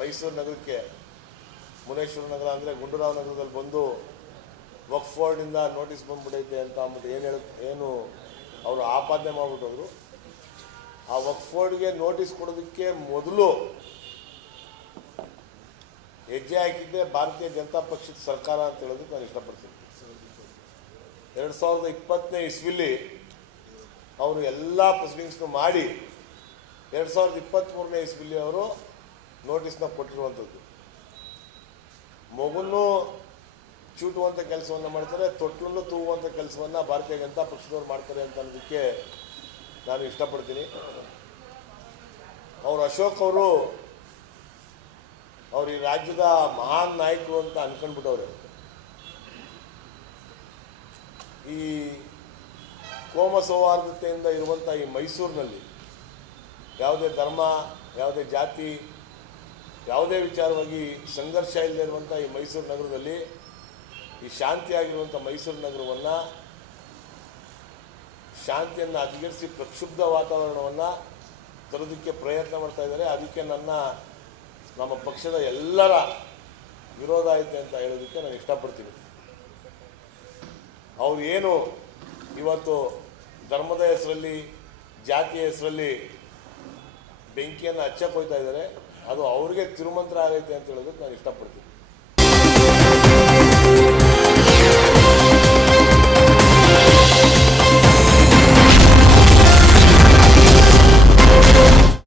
ಮೈಸೂರು ನಗರಕ್ಕೆ, ಮುನೇಶ್ವರ ನಗರ ಅಂದರೆ ಗುಂಡೂರಾವ್ ನಗರದಲ್ಲಿ ಬಂದು ವಕ್ಫೋರ್ಡಿಂದ ನೋಟಿಸ್ ಬಂದ್ಬಿಟ್ಟೈತೆ ಅಂತ ಅಂದ್ಬಿಟ್ಟು ಏನು ಹೇಳ, ಏನು ಅವರು ಆಪಾದನೆ ಮಾಡಿಬಿಟ್ಟವರು ಆ ವಕ್ಫೋರ್ಡ್ಗೆ ನೋಟಿಸ್ ಕೊಡೋದಕ್ಕೆ ಮೊದಲು ಹೆಜ್ಜೆ ಹಾಕಿದ್ದೆ ಭಾರತೀಯ ಜನತಾ ಪಕ್ಷದ ಸರ್ಕಾರ ಅಂತ ಹೇಳೋದಕ್ಕೆ ನಾನು ಇಷ್ಟಪಡ್ತೀನಿ. ಎರಡು ಸಾವಿರದ ಇಪ್ಪತ್ತನೇ ಇಸ್ವಿಲಿ ಅವರು ಎಲ್ಲ ಪ್ರೊಸೀಡಿಂಗ್ಸ್ನು ಮಾಡಿ, ಎರಡು ಸಾವಿರದ ಇಪ್ಪತ್ತ್ಮೂರನೇ ಇಸ್ವಿಲಿ ಅವರು ನೋಟಿಸ್ನ ಕೊಟ್ಟಿರುವಂಥದ್ದು. ಮಗುನ್ನು ಚೂಟುವಂಥ ಕೆಲಸವನ್ನು ಮಾಡ್ತಾರೆ ತೊಟ್ಲನ್ನು ತೂಗುವಂಥ ಕೆಲಸವನ್ನು ಭಾರತೀಯ ಜನತಾ ಪಕ್ಷದವ್ರು ಮಾಡ್ತಾರೆ ಅಂತ ಅನ್ನೋದಕ್ಕೆ ನಾನು ಇಷ್ಟಪಡ್ತೀನಿ. ಅವರು ಅಶೋಕ್ ಅವರು ಅವ್ರು ಈ ರಾಜ್ಯದ ಮಹಾನ್ ನಾಯಕರು ಅಂತ ಅನ್ಕೊಂಡ್ಬಿಟ್ಟವ್ರೆ. ಈ ಕೋಮ ಸೌಹಾರ್ದತೆಯಿಂದ ಇರುವಂಥ ಈ ಮೈಸೂರಿನಲ್ಲಿ ಯಾವುದೇ ಧರ್ಮ, ಯಾವುದೇ ಜಾತಿ ಯಾವುದೇ ವಿಚಾರವಾಗಿ ಸಂಘರ್ಷ ಇಲ್ಲದೇ ಇರುವಂಥ ಈ ಮೈಸೂರು ನಗರದಲ್ಲಿ ಈ ಶಾಂತಿಯಾಗಿರುವಂಥ ಮೈಸೂರು ನಗರವನ್ನು ಶಾಂತಿಯನ್ನು ಅಧಿಗರಿಸಿ ಪ್ರಕ್ಷುಬ್ಧ ವಾತಾವರಣವನ್ನು ತರೋದಕ್ಕೆ ಪ್ರಯತ್ನ ಮಾಡ್ತಾ ಇದ್ದಾರೆ. ಅದಕ್ಕೆ ನನ್ನ, ನಮ್ಮ ಪಕ್ಷದ ಎಲ್ಲರ ವಿರೋಧ ಐತೆ ಅಂತ ಹೇಳೋದಕ್ಕೆ ನಾನು ಇಷ್ಟಪಡ್ತೀನಿ. ಅವರು ಏನು ಇವತ್ತು ಧರ್ಮದ ಹೆಸರಲ್ಲಿ, ಜಾತಿಯ ಹೆಸರಲ್ಲಿ ಬೆಂಕಿಯನ್ನು ಹಚ್ಚಕ್ಕೆ ಇದ್ದಾರೆ. ಅದು ಅವ್ರಿಗೆ ತಿರುಮಂತ್ರ ಆಗೈತೆ ಅಂತ ಹೇಳೋದಕ್ಕೆ ನಾನು ಇಷ್ಟಪಡ್ತೀನಿ.